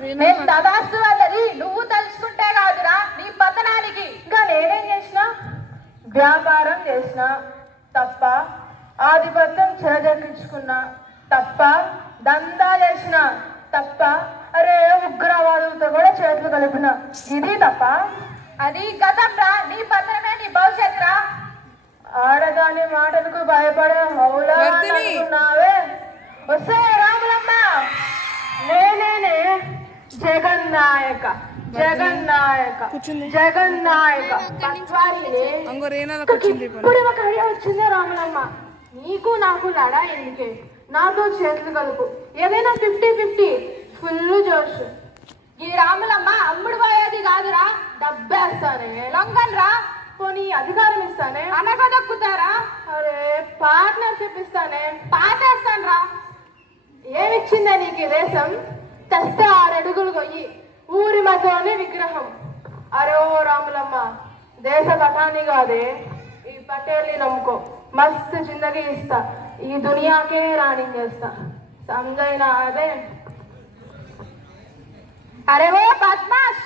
నేను తదాస్తు వల్లది నువ్వు తలుచుకుంటే కాదురా నీ పతనానికి. ఇంకా నేనేం చేసిన? వ్యాపారం చేసిన తప్ప ఆధిపత్యం చేజెక్కించుకున్నా తప్ప దందా చేసిన తప్ప అరే ఉగ్రవాదులతో కూడా చేతులు కలిపిన. ఇది తప్ప? అది గతం రా నీ పతనమే నీ భవిష్యత్ రా ఆడదాని మాటలకు భయపడే హౌలా. అనుకున్నావే. జగన్నాయక. జగన్నాయక. పని ఇప్పుడు. ఒక ఐడియా వచ్చిందే రాములమ్మ. నీకు నాకు లడా ఎందుకే? నాతో చేతులు కలుపు. ఏదైనా ఫిఫ్టీ ఫిఫ్టీ ఫుల్ జోష్. ఈ రాములమ్మ అమ్ముడు పోయేది కాదురా. డబ్బేస్తానే. లొంగన్ రా పోనీ అధికారం ఇస్తానే. అనగదక్కుతారా? అరే పార్ట్నర్షిప్ ఇస్తానే. పాటేస్తాను రా ఏమిచ్చిందే నీకు ఈ దేశం? తెస్తే ఆరడుగులు కొయ్యి ఊరి మధ్యలోనే విగ్రహం. అరే ఓ రాములమ్మ దేశ పటాని కాదే ఈ పటేల్ని నమ్ముకో. మస్తు జిందగీ ఇస్తా. ఈ దునియాకే రాణించేస్తా సంజైనా అదే. అరే ఓ పద్మాష్!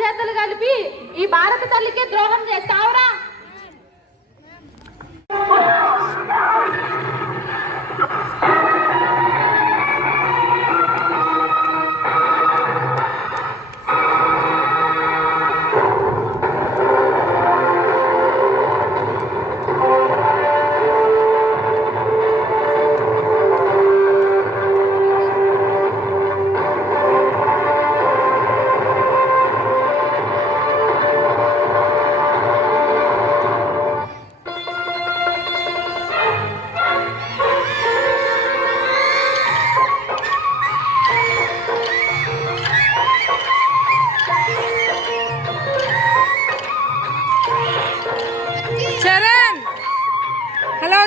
చేతులు కలిపి ఈ భారత తల్లికి ద్రోహం చేస్తావురా?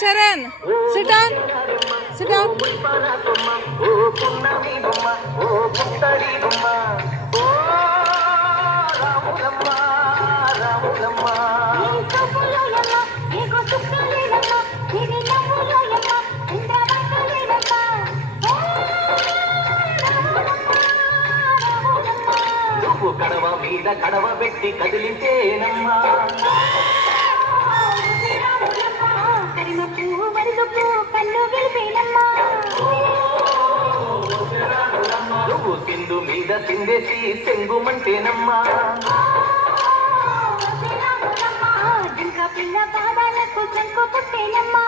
చరణ్ సిటాన్ సిటాన్ కడవ మీద కడవ పెట్టి కదిలించేనమ్మా. నువ్వు సింధు మీద సిందేసి సెంగుమంటేనమ్మా పిల్ల పాదాలకు చంకు పుట్టేనమ్మా.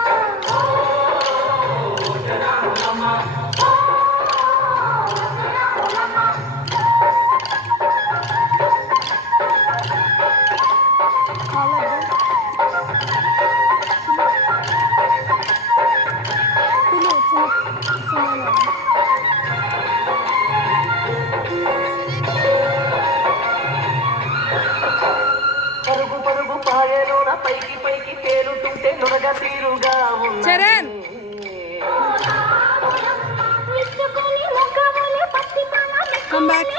పరుగు పరుగు పాయలోన పైకి పైకి తేలుతుంటే నురగ తీరుగా ఉన్న చరణ్! Come back.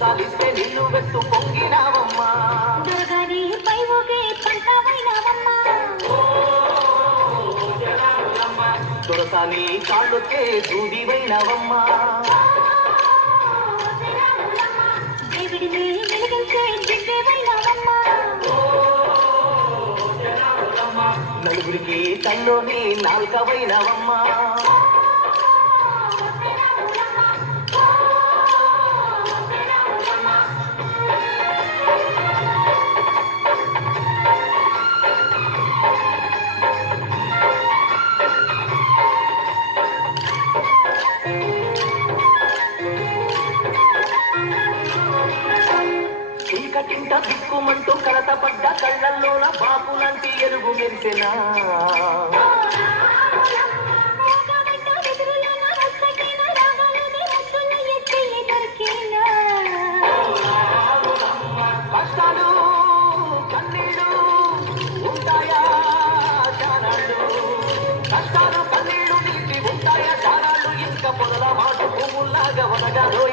సాలిస్తే నిలువెత్తు పొంగినావమ్మా. దుర్గది పై ఊగే పంటవైనావమ్మా. నలుగురికి తల్లోని నాలుకవైనవమ్మా. చీకటింట దిక్కుమంటూ కలత పడ్డ కళ్ళల్లోన బాపులంటి ఎరుగు మెరిసెనా? మూగబడ్డ వెదురులోన కష్టాలు ఉంటాయా ఉంటాయా చానాళ్ళు ఇంకా పొదల మాట పువ్వుల్లాగా వనగాలోయమ్మా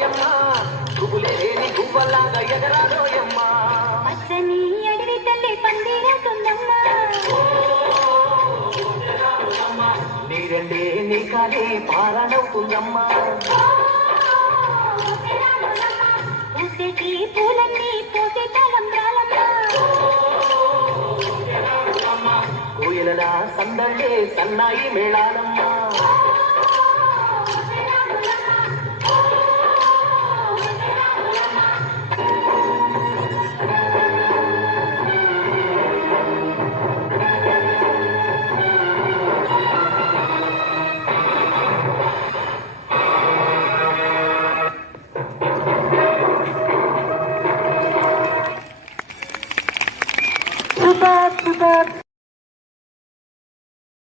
నీ కాలే పాలనవుతుందమ్మా పూసేటి పూలన్నీ పోసే కోయిలలా సందళ్ళే సన్నాయి మేళాలమ్మా.